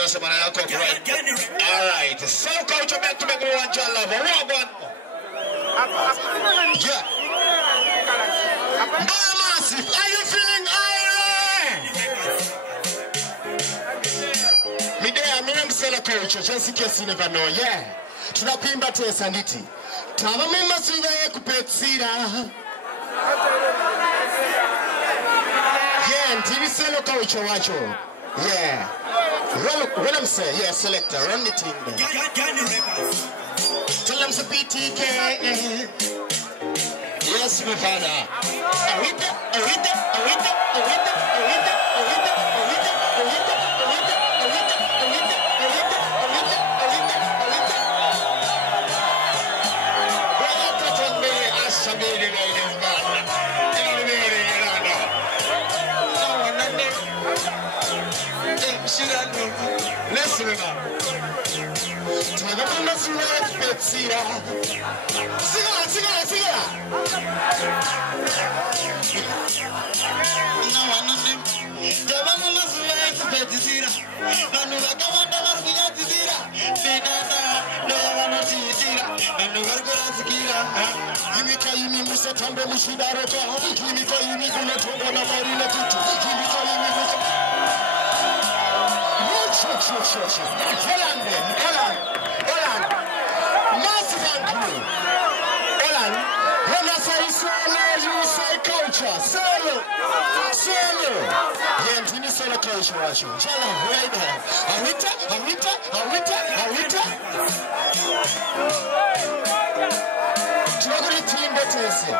know someone I come right. Alright, so culture back to make me one John Love. Walk on. Yeah. Massive, are you feeling iron? Me there, me name Sela Culture, just in case you never know, yeah. Tunakuimba tesa nditi. Tava mima swinga ye kupetsira. Yeah, TV Sela Culture wacho. Yeah. Run them say, yeah, selector, run the team there. Tell them it's a PTK. Yes, my father. Arita. Listen now. Sing Hold on. Massive and crew. Hold on. When I say solo, you say culture. Solo. Yeah, and when you say the culture, watch you. Chala, right there. Arita. Chogri team betesi.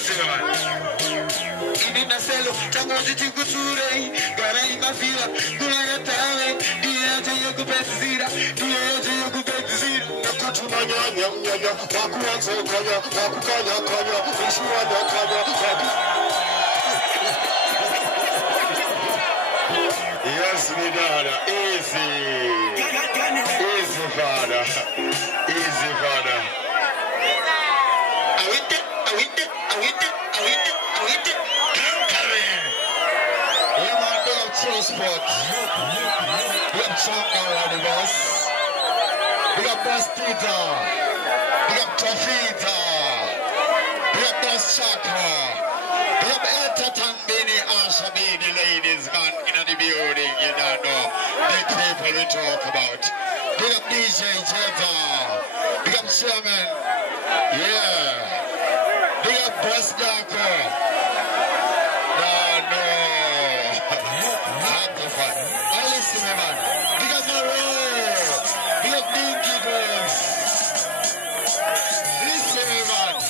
Listen, man. In the cell, I'm going to take you through the Garai Mafia, Gulayatale, Dia Yokubezira, Dia Yokubezira. Yes, me daughter, easy. Easy, father. Easy, father. I with it. Yeah, man, they have two spots. We have Changa on the bus. We have Bastita. We have Tafita. We have Bus Chaka. We have Etatambini Ashabi, the ladies, man, in the building, you don't know. The people we talk about. We have DJ Jetta. We have Chairman. Yeah. We have Bus Darker. No. Listen, man. We got my road. We got Dinky Girls. Listen, man.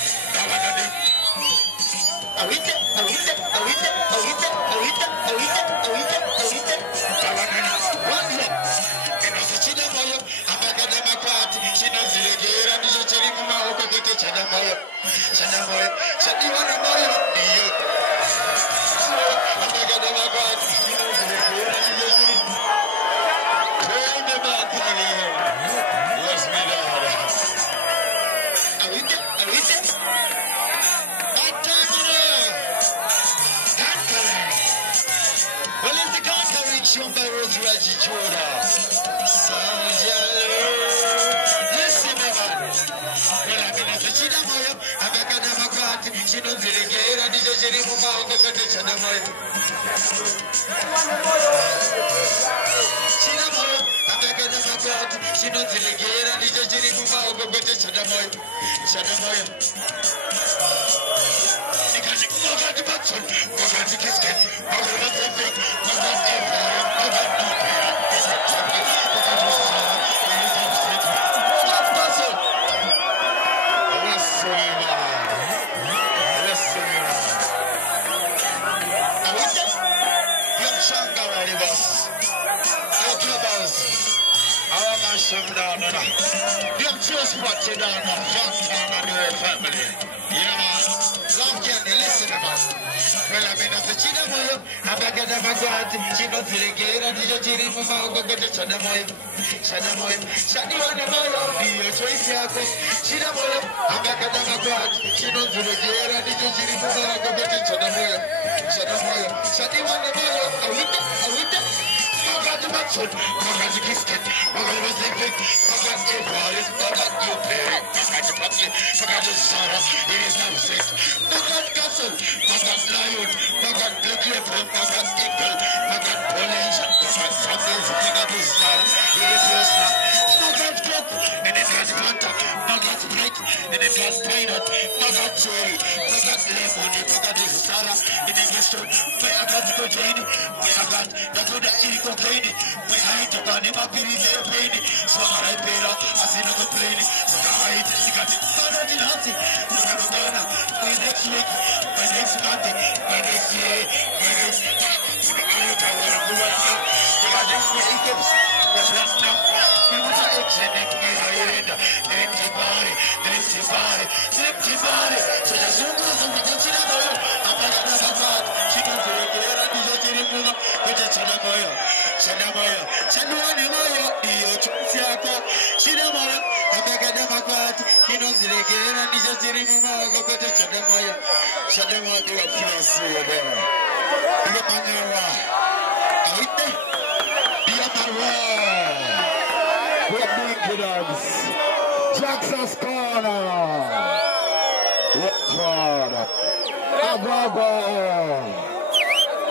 Jackson's Corner. Watford. Agogo.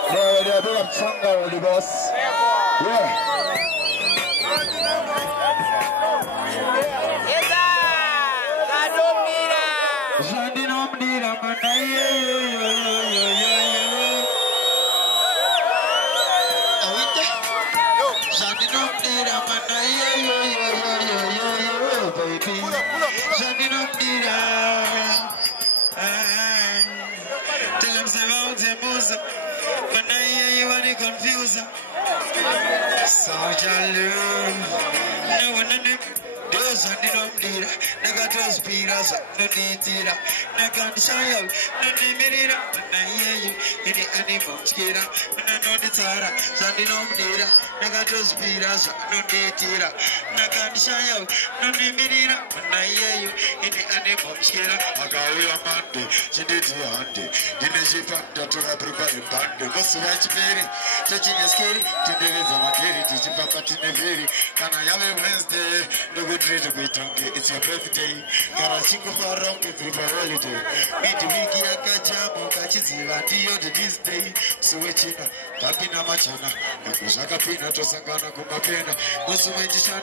There, we have Changa on the bus. Yeah. Ndoza Sajalu No one Doza Ninomdira Nagatos Piras Noditira Naganshayo Nodimirira Nayayu Ini Animal Skira Noditara Sandinomdira Nagatos Piras Noditira Naganshayo Nodimirira Nayayu Ini Animal Skira Agawia Mande Chinditi Ante Dinejipa Datura Prepare Bande Vasuvach Berry Touching a scary Tindeveza Makeri Tichipapa Tineveri Kanayale Wednesday No good day to be drunk. It's your birthday. Karachiko for a romp with river holiday. Meet the wiki Akajamu, Kachiziva, Dio, the display. Suechina, Tapina Machana, Nakusaka Pina, Tosangana, Kumapena, Musumachishan,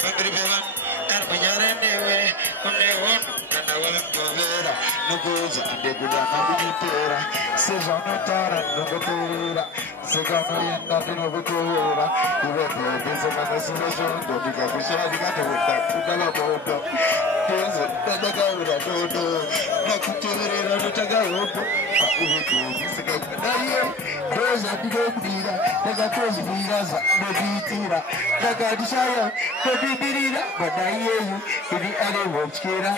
Pambrivan, and Mayare, Onewon, and I went to Vera, no goes, and they could have Pera, Sejano Tara, no Pera, Segano, nothing over Tora, you went to a visit and a solution, don't you got to share the matter with that. Here's it, the Gavra, no Kutura, no Tagaropo, those are the good Dira, the Gatos Viras, the Vitira, the Gadishaya, the Bibira, but I hear you to the other world, Kira.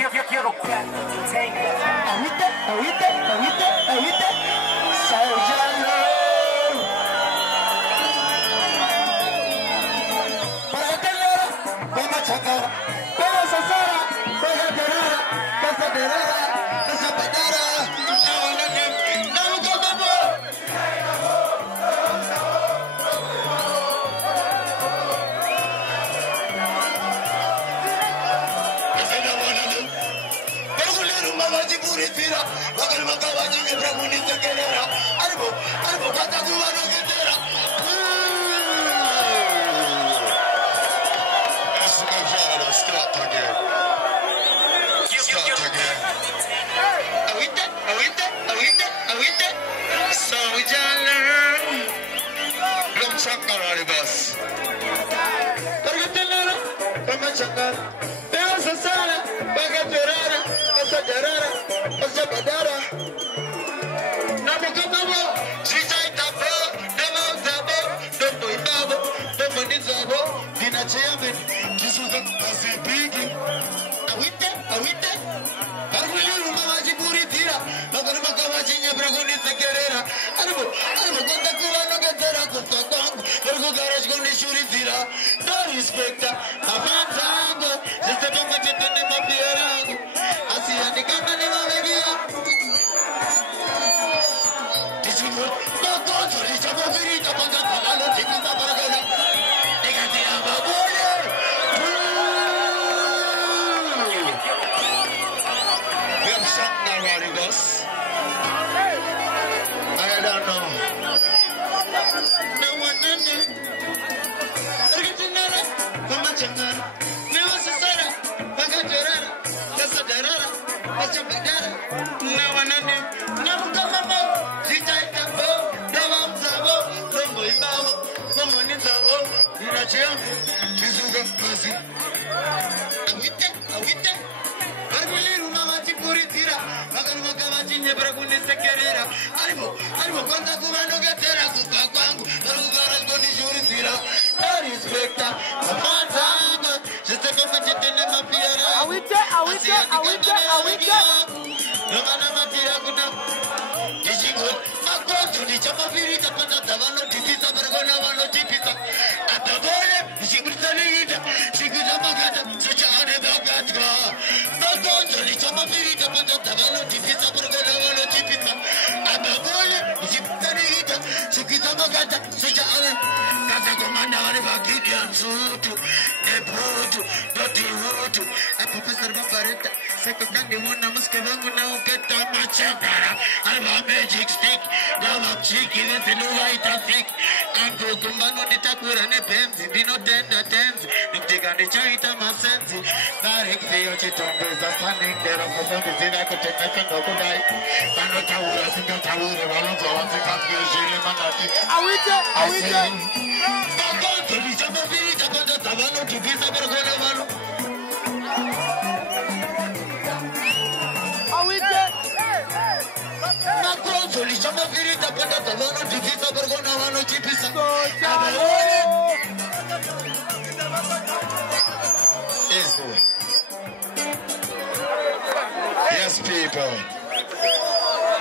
Yes, people.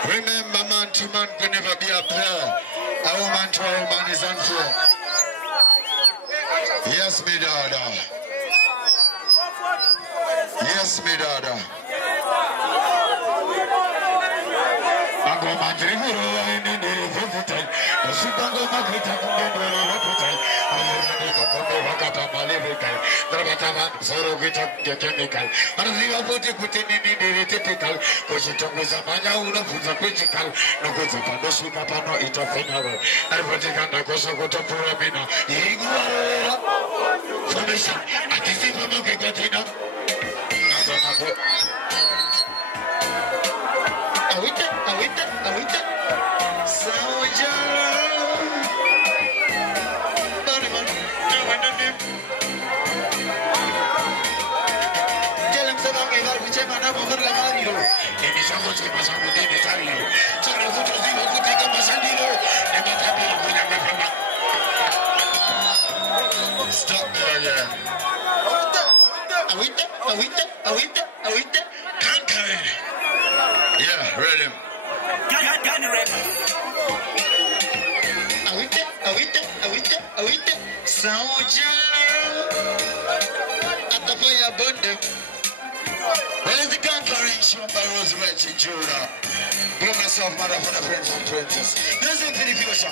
Remember, man to man can never be a player. A woman to a woman is unfair. Yes, me dada. Yes, me dada. Stop there again. Conquering. Yeah, ready. Well, it's the conquering show by Roosevelt in Judah. Blow myself, mother, for the friends and princess. Listen to the future.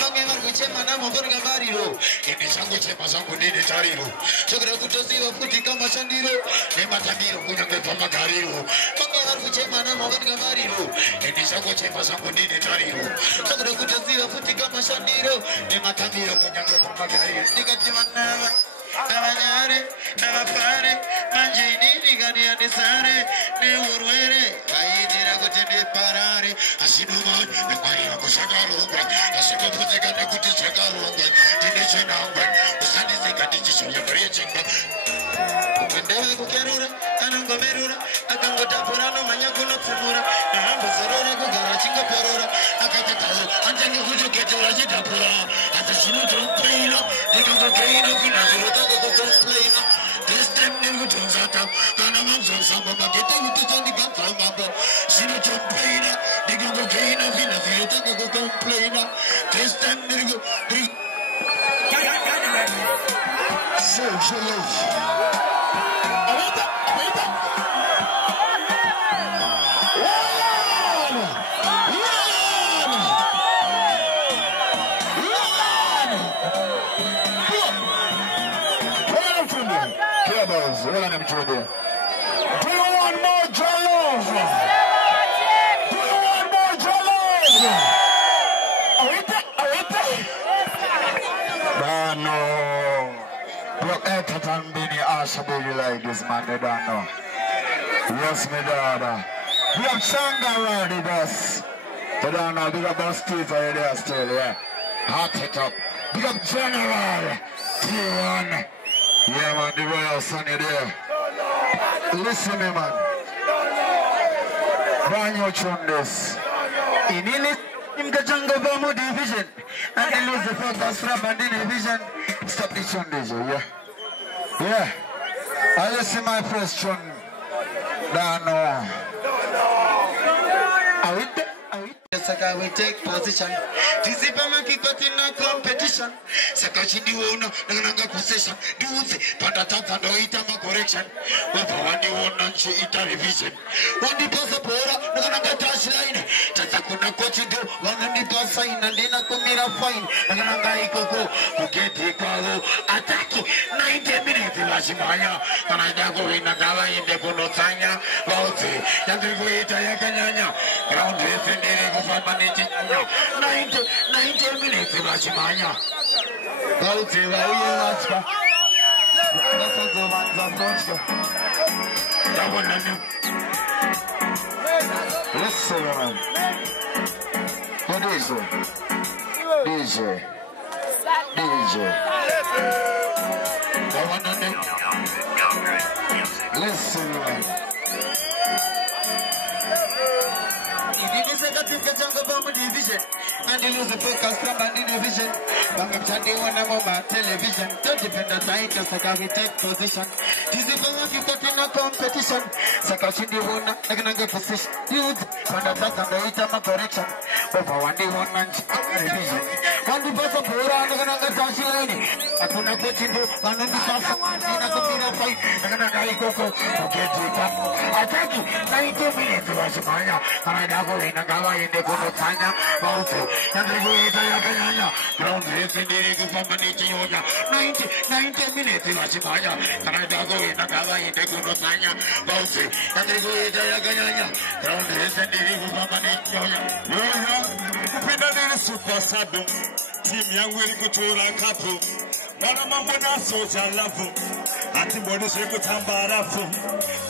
Mangema kuchema na mwakorga mariro. Inishangu chema zangu nini tariro. Chokera kutoziwa futi kama shandiro. Nema tabiro kunyange pama gariro. Mangema kuchema na mwakorga mariro. Inishangu chema zangu nini tariro. Chokera kutoziwa futi kama shandiro. Nema tabiro kunyange pama gariro. Nikatima nama. Nabanyare, nabapare, manjini nigani anisare, ne urwere, vaidira kutende parare, asinumai, nemaya kushakarunga, asikoputika nekutishakarunga, tinishinangwa, usandisika tichishoya prejinga. Kupendewe kukerura, anangomerura, akangotapura nomanya kunopfumura, ahambozorora kugara chingoporora, akatatauro, antange kuchoketora chitapura, atazvinotopeina, ndinongokeina kunazvirota. This time never turns out. And I'm so something I get to tell the gun from my she no complainer. They go gain of in a theater, go complainer. This time they go. So Do you want more jollof? Do you want more jollof? No. Look at it and Bini Ashabili like this man, they don't know. Yes, me daughter. We have Changa already, boss. They don't know, big up boss Steve already there still, yeah. Hot it up. Big up General T1. Yeah, man, the royal son is there. Listen, me, man. Banyo Chundes. In the jungle Bamo division. And then lose the focus from Bandini division. Stop the Chundes, yeah. Yeah. I listen my first Chun. Dano. Saka we take position. Tizipama kikoti na competition. Saka chindi wona nanga possession. Duze patata ndo itama correction. Wapo wandi wona nchi ita revision. Wandi pasa pora nanga touchline. Tata kuna coach do wandi pasa ina ndina kumira fine. Nanga ikoko uketi kwao attack 90 minutes lashimanya. Kana jago ina gala inde kuno tanya. Wauti yandigo ita yakanyanya. Ground race ndere 90 minutes Bashimanya. Bauti Rauye Latspa. Listen, man. What is it? DJ. Listen, man. think a jungle bomb division. And they lose the focus from an innovation. Bang up Sunday when I'm on television. Don't depend on time, just like how we take position. This is going to get in a competition. Sakashi the one, I can get position. Youth, when I talk on the item of correction. Over one day, one man, revision. One the bus of Pura, I'm going to get Sashi Lane. I put a coach in the one of the stuff. I'm going to be a fight. I'm going to carry Coco. Okay, I thank you. 90 minutes to Ashimaya. And I go in a Gala in the Gotana. Also, and the Guita. Don't listen to the Famanichi. 90 minutes to Ashimaya. And I go in a Gala in the Gotana. Also, and the Guita. Don't listen to the Famanichi. Pinadini Super Sabum, Team Young will go to a couple. Manamamana Social Love, Antibody Sekutambarafu.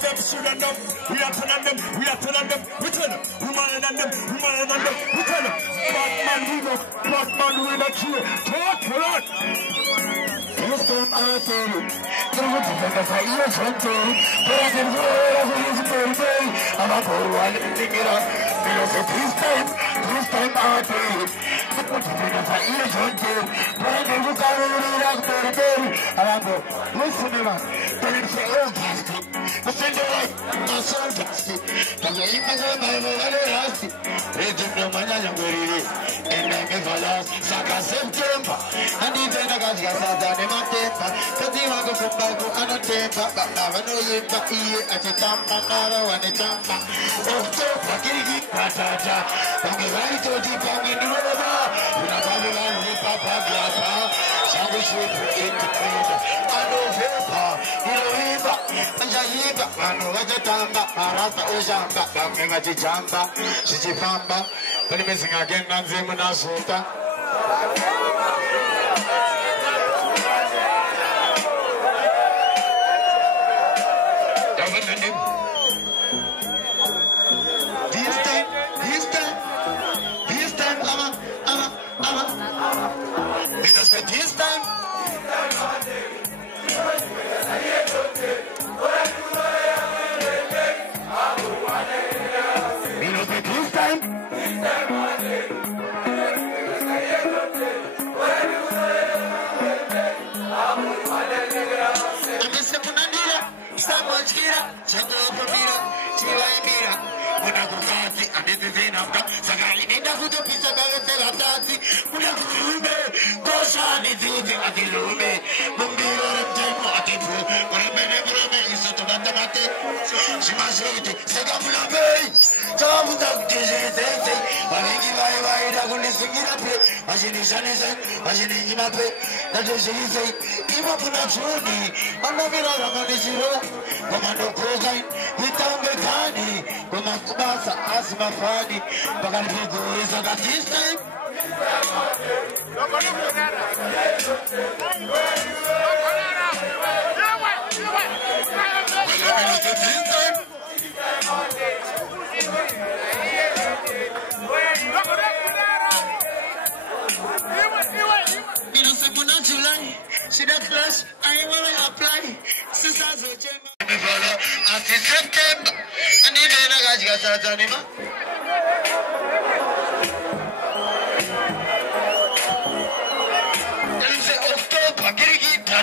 Them should end up, we are telling them, we are telling them, we tell them, woman and them, we tell them. Batman will not kill, talk for us. This time I tell you, there was a fire from town, but I can go over his birthday. I'm a poor one and pick it up. This time I tell you, there was a fire from town, but I can go over his birthday. I'm a poor listen to me, but it's a old casket. Listen to me, I'm so dusty. Because I ain't my nasty. Reading no man, I'm very and I'm a lost. Saka September, and even I got your temper, cause you want to come back on a temper, but now I know you back here at the tampa, now and the tampa. Oh, so fucking patata, don't get right to the pang in the river. You're not going to rip up a grappa. Shall we shoot in the trade? I know vapor, you know, river, and Jahiba, I know what the tamba, Arata Ojamba, Banging at the jamba, Shijipamba, but I'm missing again, Nanzimana Sota. This time, see that class, I will apply. Sisters, after September, and even I got anima. Then say October, Kiriki, ta.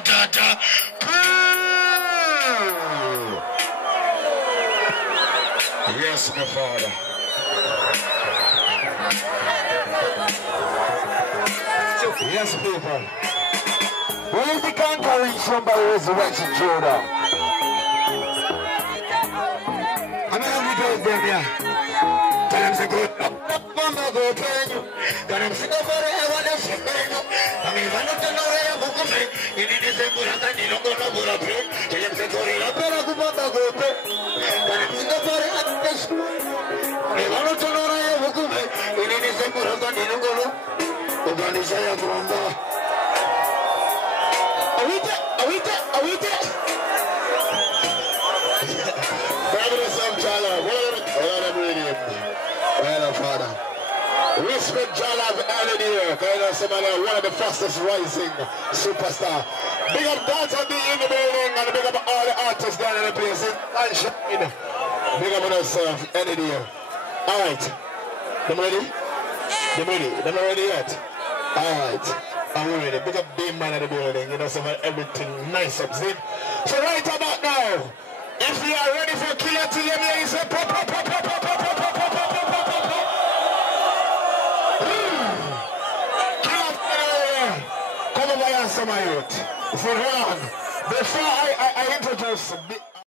Yes, my father. Yes, people. We will be conquering somebody resurrection Judah. I'm going to go there, yeah. Tell them to go. Mama go pay you. Tell them to go for it. I want to see you. I mean, I don't know where I'm going. You need to say, Murata, you don't go to Murata. Tell them to go to Mama go pay. Tell them to go for it. I don't know where I'm going. You need to say, Murata, you don't go to Murata. Are we there? Brother, some Jala, what am reading? Well, Father. Respect Jala of Allen here. Somebody, one of the fastest rising superstar. Big up Danta B in the building and big up all the artists down in the place. And shine. Big up on us, Allen here. Alright. Them ready? Them ready? Them not ready yet? Alright. I'm ready. Big up big man in the building. You know, some everything nice up, see? So right about now, if you are ready for Killer T, let me hear you say pop, pop, pop, pop, pop, pop, pop, pop, pop, pop, pop, pop, pop. Killer T, come over here, some of you. See, hold on. Before I introduce